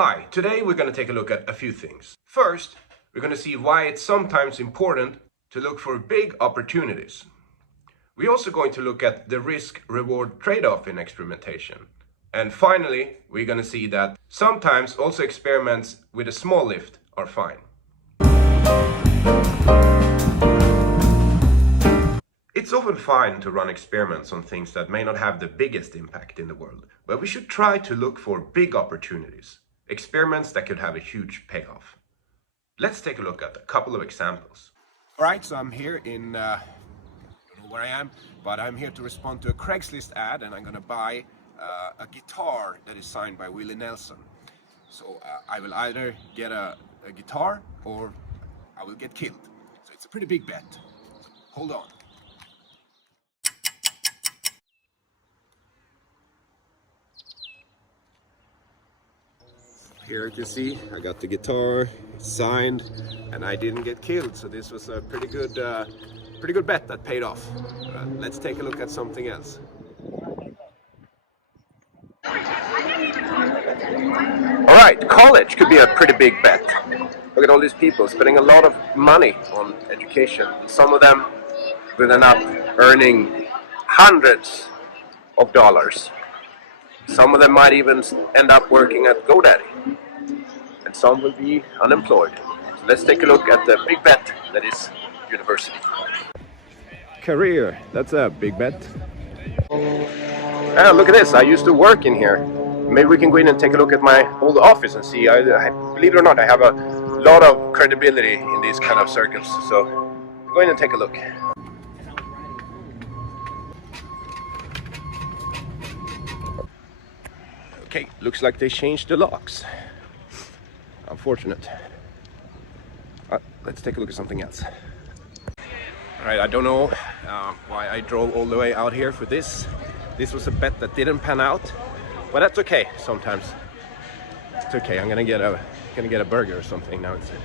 Hi, today we're going to take a look at a few things. First, we're going to see why it's sometimes important to look for big opportunities. We're also going to look at the risk-reward trade-off in experimentation. And finally, we're going to see that sometimes also experiments with a small lift are fine. It's often fine to run experiments on things that may not have the biggest impact in the world, but we should try to look for big opportunities, experiments that could have a huge payoff. Let's take a look at a couple of examples. All right, so I'm here in, I don't know where I am, but I'm here to respond to a Craigslist ad, and I'm going to buy a guitar that is signed by Willie Nelson. So I will either get a guitar or I will get killed. So it's a pretty big bet. So hold on. Here you can see I got the guitar signed and I didn't get killed, so this was a pretty good bet that paid off. Let's take a look at something else. Alright, college could be a pretty big bet. Look at all these people spending a lot of money on education. Some of them will end up earning hundreds of dollars. Some of them might even end up working at GoDaddy. And some will be unemployed. So let's take a look at the big bet that is university. Career, that's a big bet. Look at this, I used to work in here. Maybe we can go in and take a look at my old office and see. I believe it or not, I have a lot of credibility in these kind of circles. So go in and take a look. Okay, looks like they changed the locks. Unfortunate. Let's take a look at something else. Alright, I don't know why I drove all the way out here for this. This was a bet that didn't pan out, but that's okay sometimes. It's okay, I'm gonna get a burger or something now instead.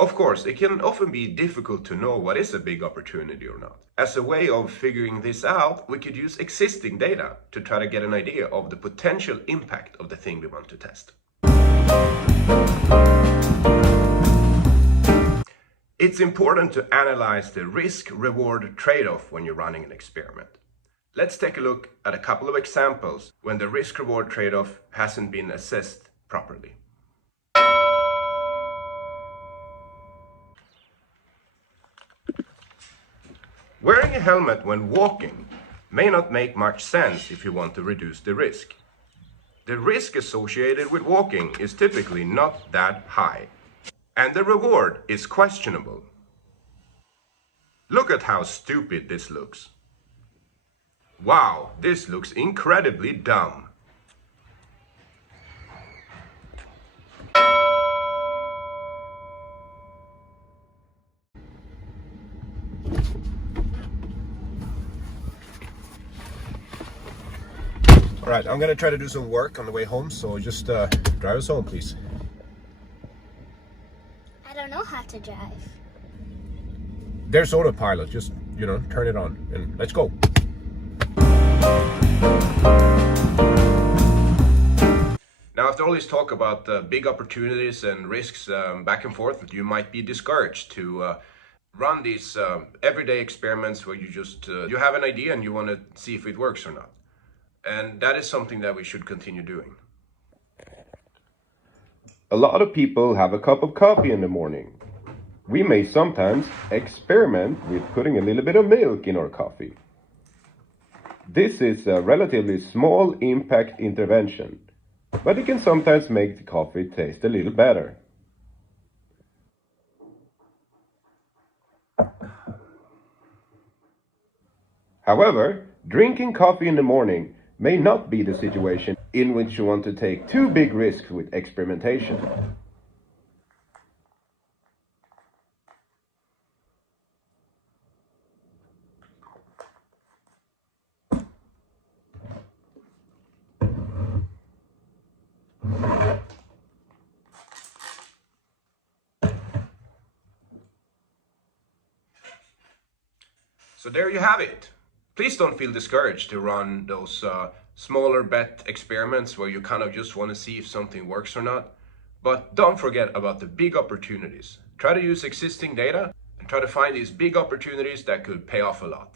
Of course, it can often be difficult to know what is a big opportunity or not. As a way of figuring this out, we could use existing data to try to get an idea of the potential impact of the thing we want to test. It's important to analyze the risk-reward trade-off when you're running an experiment. Let's take a look at a couple of examples when the risk-reward trade-off hasn't been assessed properly. Wearing a helmet when walking may not make much sense if you want to reduce the risk. The risk associated with walking is typically not that high, and the reward is questionable. Look at how stupid this looks. Wow, this looks incredibly dumb. Alright, I'm gonna try to do some work on the way home, so just drive us home, please. I don't know how to drive. There's autopilot, just, turn it on and let's go. Now, after all this talk about big opportunities and risks back and forth, you might be discouraged to run these everyday experiments where you just, you have an idea and you want to see if it works or not. And that is something that we should continue doing. A lot of people have a cup of coffee in the morning. We may sometimes experiment with putting a little bit of milk in our coffee. This is a relatively small impact intervention, but it can sometimes make the coffee taste a little better. However, drinking coffee in the morning may not be the situation in which you want to take too big risks with experimentation. So there you have it. Please don't feel discouraged to run those smaller bet experiments where you kind of just want to see if something works or not. But don't forget about the big opportunities. Try to use existing data and try to find these big opportunities that could pay off a lot.